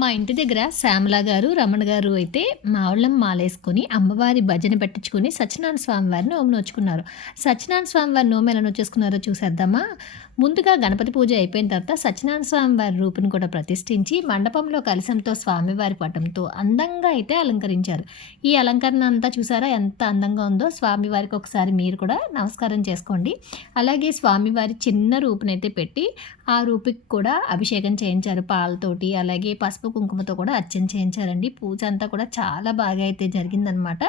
మా ఇంటి దగ్గర శ్యామల గారు, రమణ గారు అయితే మావుళ్ళం మాలేసుకొని, అమ్మవారి భజన పెట్టించుకొని సత్యనారాయణ స్వామి వారి నోము నోచుకున్నారు. సత్యనారాయణ స్వామి వారి నోము ఎలా నోచేసుకున్నారో చూసేద్దామా? ముందుగా గణపతి పూజ అయిపోయిన తర్వాత సత్యనారాయణ స్వామి వారి రూపుని కూడా ప్రతిష్ఠించి, మండపంలో కలశంతో స్వామివారి పటంతో అందంగా అయితే అలంకరించారు. ఈ అలంకరణ అంతా చూసారా ఎంత అందంగా ఉందో? స్వామివారికి ఒకసారి మీరు కూడా నమస్కారం చేసుకోండి. అలాగే స్వామివారి చిన్న రూపునైతే పెట్టి, ఆ రూపుకి కూడా అభిషేకం చేయించారు పాలతోటి. అలాగే పసుపు కుంకుమతో కూడా అర్చన చేయించారండి. పూజ అంతా కూడా చాలా బాగా అయితే జరిగిందనమాట.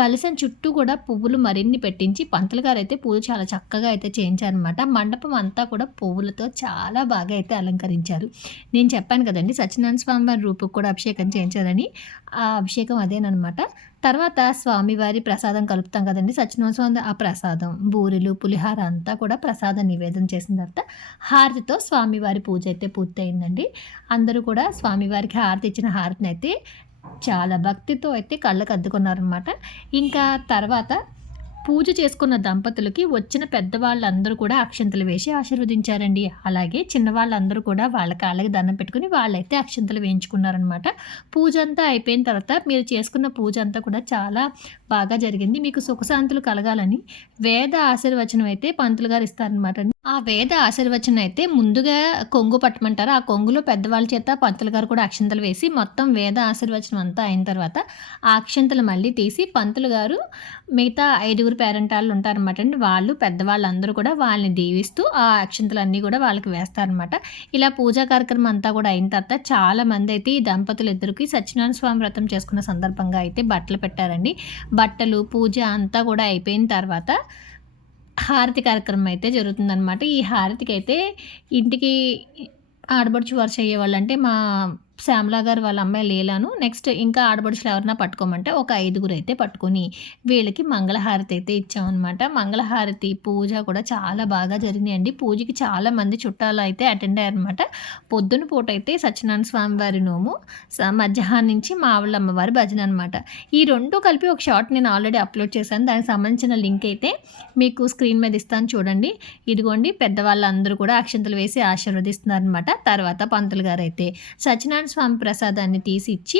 కలశం చుట్టూ కూడా పువ్వులు మరిన్ని పెట్టించి పంతులు గారైతే పూజ చాలా చక్కగా అయితే చేయించారనమాట. మండపం అంతా కూడా పువ్వులతో చాలా బాగా అయితే అలంకరించారు. నేను చెప్పాను కదండీ సత్యనారాయణ స్వామి వారి రూపుకి కూడా అభిషేకం చేయించారని. ఆ అభిషేకం అదేననమాట. తర్వాత స్వామివారి ప్రసాదం కలుపుతాం కదండీ సత్యనారాయణ స్వామి ఆ ప్రసాదం, బూరెలు, పులిహార అంతా కూడా ప్రసాదం నివేదన చేసిన తర్వాత హారతితో స్వామివారి పూజ అయితే పూర్తయిందండి. అందరూ కూడా స్వామివారికి హారతి ఇచ్చిన హారతినైతే చాలా భక్తితో అయితే కళ్ళకు అద్దుకున్నారనమాట. ఇంకా తర్వాత పూజ చేసుకున్న దంపతులకి వచ్చిన పెద్దవాళ్ళందరూ కూడా అక్షంతలు వేసి ఆశీర్వదించారండి. అలాగే చిన్నవాళ్ళందరూ కూడా వాళ్ళ కాళ్ళకి దండం పెట్టుకుని వాళ్ళైతే అక్షంతలు వేయించుకున్నారనమాట. పూజ అంతా అయిపోయిన తర్వాత మీరు చేసుకున్న పూజ అంతా కూడా చాలా బాగా జరిగింది. మీకు సుఖశాంతులు కలగాలని వేద ఆశీర్వచనం అయితే పంతులు గారు ఇస్తారనమాట. ఆ వేద ఆశీర్వచనం అయితే ముందుగా కొంగు పట్టమంటారు. ఆ కొంగులో పెద్దవాళ్ళ చేత పంతులు గారు కూడా అక్షంతలు వేసి మొత్తం వేద ఆశీర్వచనం అంతా అయిన తర్వాత ఆ అక్షంతలు మళ్ళీ తీసి పంతులు గారు మిగతా 5 పేరెంటాళ్ళు ఉంటారనమాట అండి. వాళ్ళు పెద్దవాళ్ళందరూ కూడా వాళ్ళని దీవిస్తూ ఆ అక్షంతలన్నీ కూడా వాళ్ళకి వేస్తారనమాట. ఇలా పూజా కార్యక్రమం అంతా కూడా అయిన తర్వాత చాలామంది అయితే ఈ దంపతులు ఇద్దరికి సత్యనారాయణ స్వామి వ్రతం చేసుకున్న సందర్భంగా అయితే బట్టలు పెట్టారండి. బట్టలు పూజ అంతా కూడా అయిపోయిన తర్వాత హారతి కార్యక్రమం అయితే జరుగుతుందనమాట. ఈ హారతికైతే ఇంటికి ఆడపడుచు వరుస అయ్యేవాళ్ళంటే మా శ్యామల గారు వాళ్ళ అమ్మాయి లీలాను, నెక్స్ట్ ఇంకా ఆడపడుచులు ఎవరైనా పట్టుకోమంటే ఒక 5 అయితే పట్టుకొని వీళ్ళకి మంగళహారతి అయితే ఇచ్చామనమాట. మంగళహారతి పూజ కూడా చాలా బాగా జరిగినాయండి. పూజకి చాలామంది చుట్టాలు అయితే అటెండ్ అయ్యారనమాట. పొద్దున పూట అయితే సత్యనారాయణ స్వామి వారి నోము, మధ్యాహ్నం నుంచి మావుళ్ళ అమ్మవారి భజన అనమాట. ఈ 2 కలిపి ఒక షార్ట్ నేను ఆల్రెడీ అప్లోడ్ చేశాను. దానికి సంబంధించిన లింక్ అయితే మీకు స్క్రీన్ మీద ఇస్తాను చూడండి. ఇదిగోండి పెద్దవాళ్ళందరూ కూడా అక్షంతలు వేసి ఆశీర్వదిస్తున్నారనమాట. తర్వాత పంతులు గారు అయితే సత్యనారాయణ స్వామి ప్రసాదాన్ని తీసి ఇచ్చి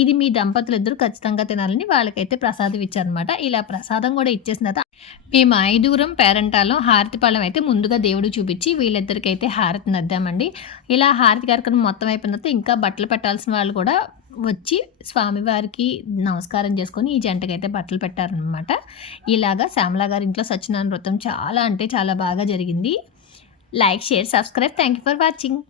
ఇది మీ దంపతులు ఇద్దరు ఖచ్చితంగా తినాలని వాళ్ళకైతే ప్రసాదం ఇచ్చారనమాట. ఇలా ప్రసాదం కూడా ఇచ్చేసిన తర్వాత మేము 5 పేరెంటాలో హారతి పళ్ళం అయితే ముందుగా దేవుడు చూపించి వీళ్ళిద్దరికైతే హారతిని అద్దామండి. ఇలా హారతి కార్యక్రమం మొత్తం అయిపోయిన తర్వాత ఇంకా బట్టలు పెట్టాల్సిన వాళ్ళు కూడా వచ్చి స్వామివారికి నమస్కారం చేసుకొని ఈ జంటకైతే బట్టలు పెట్టారనమాట. ఇలాగా శ్యామల గారి ఇంట్లో సత్యనారాయణ వ్రతం చాలా అంటే చాలా బాగా జరిగింది. Like, share, subscribe. Thank you for watching.